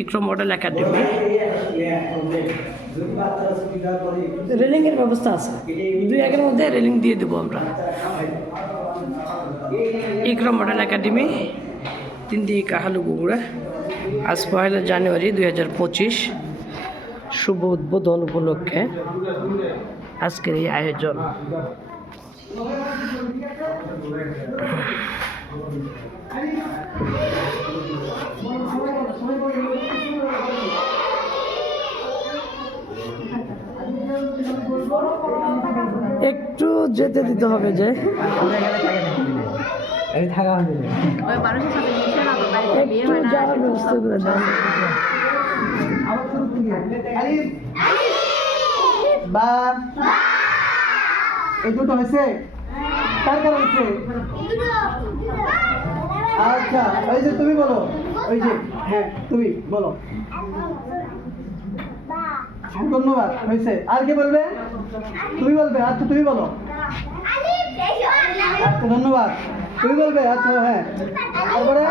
ইকরম model academy রেলিংয়ের ব্যবস্থা আছে। দুই একের মধ্যে রেলিং দিয়ে দেবো আমরা। ইকরম মডেল একাডেমি তিন দিকে কাহালু গুগুড়া আজ পয়লা জানুয়ারি দুই হাজার পঁচিশ। শুভ উদ্বোধন উপলক্ষে আজকের এই আয়োজন। একটু যেতে দিতে হবে যে। বা এই দুটো হয়েছে? কার কার হয়েছে? আচ্ছা ওই যে তুমি বলো। ওই যে হ্যাঁ তুমি বলো। ধন্যবাদ হয়েছে। আর কে বলবে? তুমি বলবে আচ্ছা তুমি বলো। আচ্ছা ধন্যবাদ। তুমি বলবে আচ্ছা হ্যাঁ। তারপরে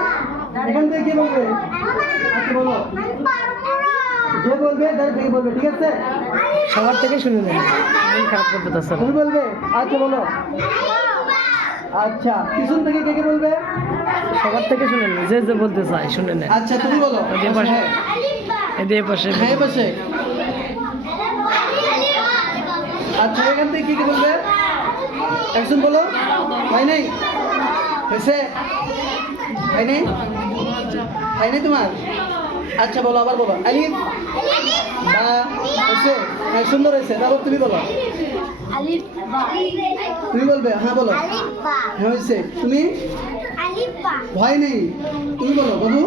এখান থেকে কে বলবে? আচ্ছা বলো। যে বলবে তার থেকে বলবে ঠিক আছে? সবার থেকে শুনে মন খারাপ করতে চাচ্ছে তুমি বলবে আচ্ছা বলো। আচ্ছা পিছন থেকে কে কে বলবে? সবার থেকে শুনে নেন যে যে বলতে চাই শুনে নেন আচ্ছা তুমি বলো। ওদের পাশে। এদের পাশে। হ্যাঁ পাশে। আচ্ছা এখান থেকে কি কি বলবে? একজন বলো। ভাই নাই? হয়েছে? ভাই নাই? হয় নাই তোমার? আচ্ছা বলো আবার বলো। আলিফ? বা হয়েছে? হ্যাঁ সুন্দর হয়েছে। তারপর তুমি বলো। আলিফ বা। তুমি বলবে হ্যাঁ বলো। আলিফ বা। হ্যাঁ হয়েছে। তুমি? আলিফ বা। ভয় নেই। তুমি বলো বাবু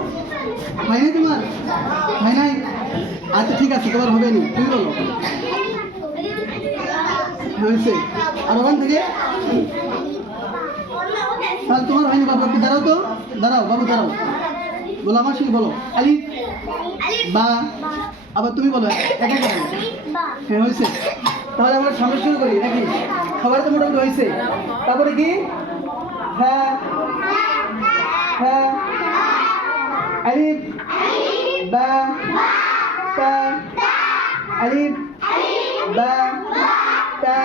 হয় নাই তোমার? হয় নাই? আচ্ছা ঠিক আছে তোমার হবে নি। তুমি বলো। হ্যাঁ, হয়েছে। আর ওখান থেকে? তাহলে তোমার হয়নি বাবু। একটু দাঁড়াও তো। দাঁড়াও বাবু দাঁড়াও। বলো আমার সঙ্গে বলো। আলি বা? আবার তুমি বলো একা একা হ্যাঁ হয়েছে। তাহলে আমরা সামনে শুরু করি নাকি? সবাই তো মোটামুটি হয়েছে। তারপরে কি? হ্যাঁ। হ্যাঁ। আলিফ? বা? তা? আলিফ? বা? তা?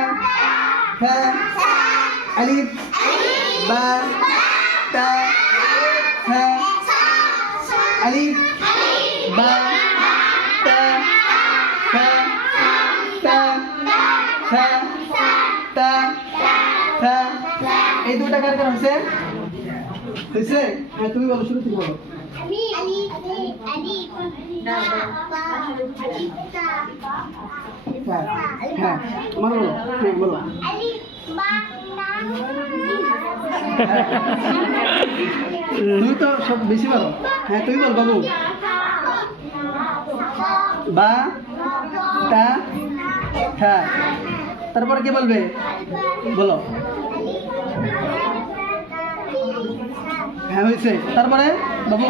হ্যাঁ। আলিফ? বা? তা? আলিফ বা তা হ্যাঁ তা হ্যাঁ তা হ্যাঁ এই দুটা কার কার হয়েছে হ্যাঁ তুমি বলো শুরু থেকে বলো। হ্যাঁ হ্যাঁ বলো হ্যাঁ বলো। তুমি তো সব বেশি পারো হ্যাঁ তুই বল বাবু। বা তা হ্যাঁ তারপরে কি বলবে? বলো। হ্যাঁ হয়েছে। তারপরে বাবু?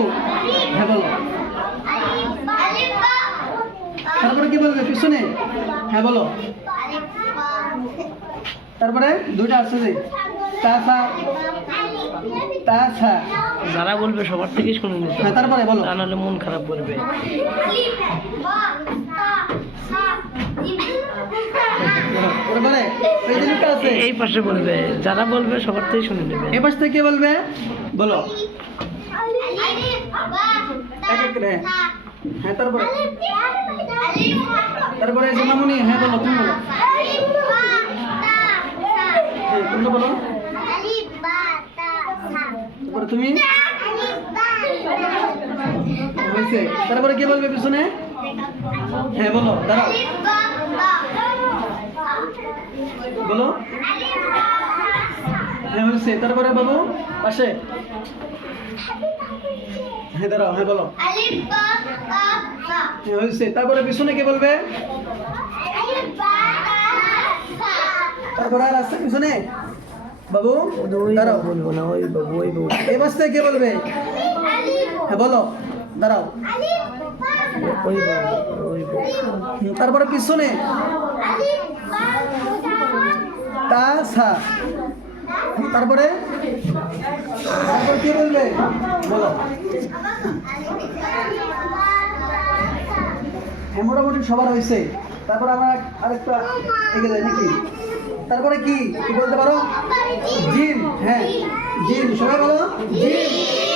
হ্যাঁ বলো। তারপরে কি বলবে? পিছনে? হ্যাঁ বলো। তারপরে দুইটা আসছে যে তা সা তা সা। যারা বলবে সবার থেকে শুনে নিতে হ্যাঁ তারপরে বলো। তা নাহলে মন খারাপ করবে। তারপরে এই যে দুটো আছে। এই পাশে বলবে যারা বলবে সবার থেকে শুনে নেবে। এ পাশ থেকে বলবে? বলো। হ্যাঁ তারপরে। তারপরে সোনামণি হ্যাঁ বলো তুমি বলো হ্যাঁ তোমরা বলো তারপরে তুমি? হয়েছে। তারপরে কে বলবে পিছনে? হ্যাঁ বলো, দাঁড়াও। বলো। হ্যাঁ হয়েছে। তারপরে বাবু পাশে। হ্যাঁ দাঁড়াও হ্যাঁ বলো। হ্যাঁ হয়েছে। তারপরে পিছনে কে বলবে? তারপরে আর আসছে পিছনে? বাবু? দাঁড়াও। বলব না ওই বাবু ওই বাবু। এই বাসতে কে বলবে? হ্যাঁ বলো। দাঁড়াও। ওই বাবু ওই বাবু। তারপরে পিছনে। তা সা। তারপরে? তারপরে কে বলবে? বলো। হ্যাঁ মোটামুটি সবার হয়েছে। তারপর আমার আরেকটা এগিয়ে যায় নাকি? তারপরে কি? বলতে পারো? জিম হ্যাঁ। জিম সবাই বলো। জিম।